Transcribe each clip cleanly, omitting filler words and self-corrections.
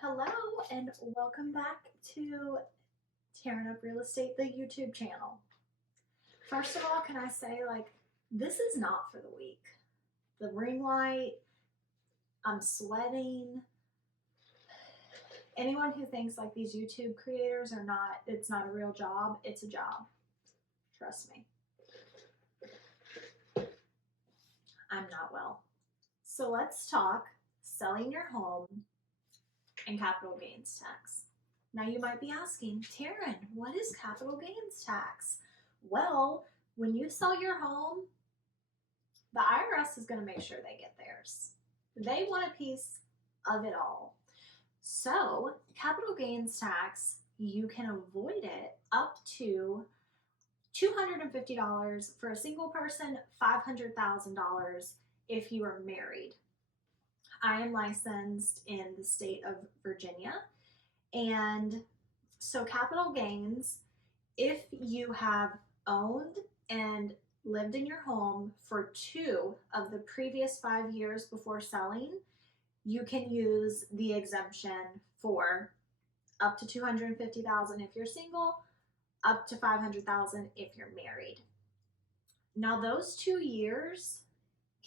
Hello, and welcome back to Tearing Up Real Estate, the YouTube channel. First of all, can I say, this is not for the weak. The ring light, I'm sweating. Anyone who thinks like these YouTube creators are not, it's not a real job, it's a job. Trust me. I'm not well. So let's talk selling your home and capital gains tax. Now you might be asking, Taryn, what is capital gains tax? Well, when you sell your home, the IRS is going to make sure they get theirs. They want a piece of it all. So capital gains tax, you can avoid it up to $250 for a single person, $500,000 if you are married. I am licensed in the state of Virginia. And so capital gains, if you have owned and lived in your home for 2 of the previous 5 years before selling, you can use the exemption for up to $250,000 if you're single, up to $500,000 if you're married. Now those 2 years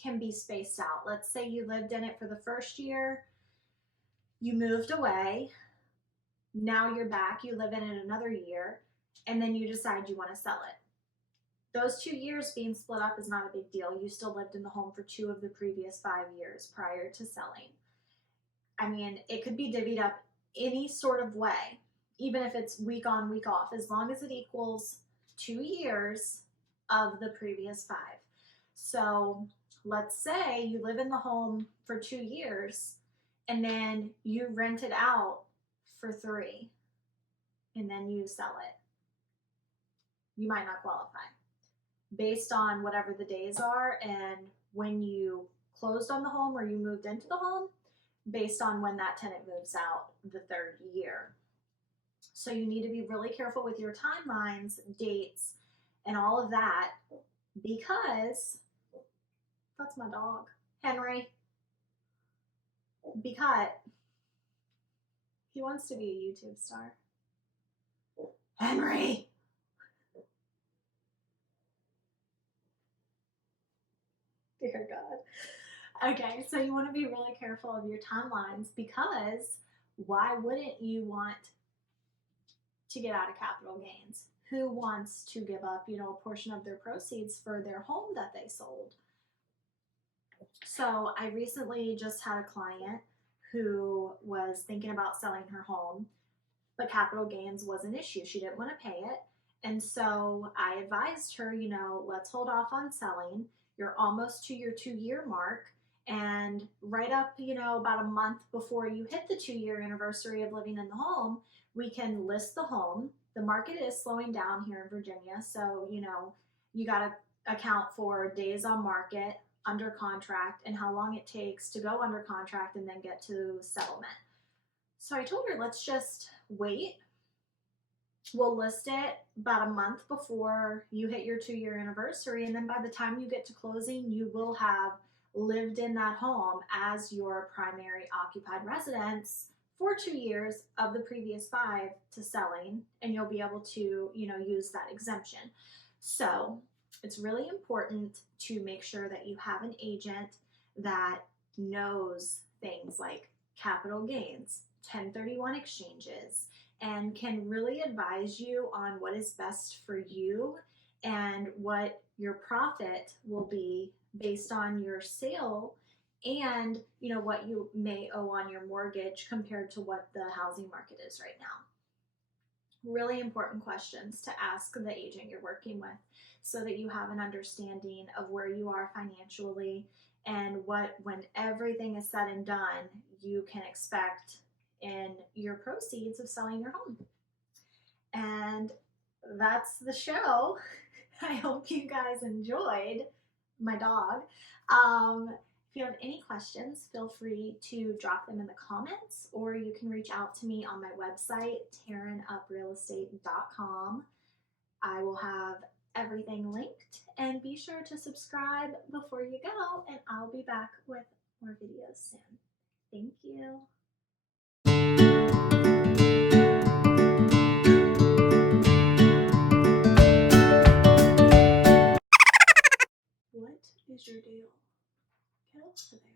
can be spaced out. Let's say you lived in it for the first year, you moved away, now you're back, you live in it another year, and then you decide you want to sell it. Those 2 years being split up is not a big deal. You still lived in the home for 2 of the previous 5 years prior to selling. I mean, it could be divvied up any sort of way, even if it's week on, week off, as long as it equals 2 years of the previous 5. So let's say you live in the home for 2 years and then you rent it out for 3 and then you sell it. You might not qualify based on whatever the days are and when you closed on the home or you moved into the home, based on when that tenant moves out the 3rd year. So you need to be really careful with your timelines, dates, and all of that, because that's my dog, Henry. Because he wants to be a YouTube star. Henry! Dear God. Okay, so you want to be really careful of your timelines, because why wouldn't you want to get out of capital gains? Who wants to give up, a portion of their proceeds for their home that they sold? So I recently just had a client who was thinking about selling her home, but capital gains was an issue. She didn't want to pay it. And so I advised her, let's hold off on selling. You're almost to your 2-year mark. And right up, about a month before you hit the 2-year anniversary of living in the home, we can list the home. The market is slowing down here in Virginia. So, you got to account for days on market, under contract, and how long it takes to go under contract and then get to settlement. So I told her, let's just wait. We'll list it about a month before you hit your 2-year anniversary. And then by the time you get to closing, you will have lived in that home as your primary occupied residence for 2 years of the previous 5 to selling. And you'll be able to, use that exemption. So it's really important to make sure that you have an agent that knows things like capital gains, 1031 exchanges, and can really advise you on what is best for you and what your profit will be based on your sale and, what you may owe on your mortgage compared to what the housing market is right now. Really important questions to ask the agent you're working with so that you have an understanding of where you are financially and what, when everything is said and done, you can expect in your proceeds of selling your home. And that's the show. I hope you guys enjoyed my dog. If you have any questions, feel free to drop them in the comments, or you can reach out to me on my website, tearinguprealestate.com. I will have everything linked, and be sure to subscribe before you go, and I'll be back with more videos soon. Thank you. is your deal? Get over there.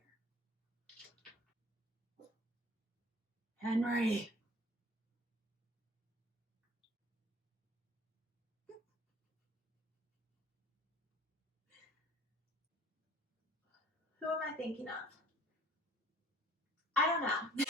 Henry. Who am I thinking of? I don't know.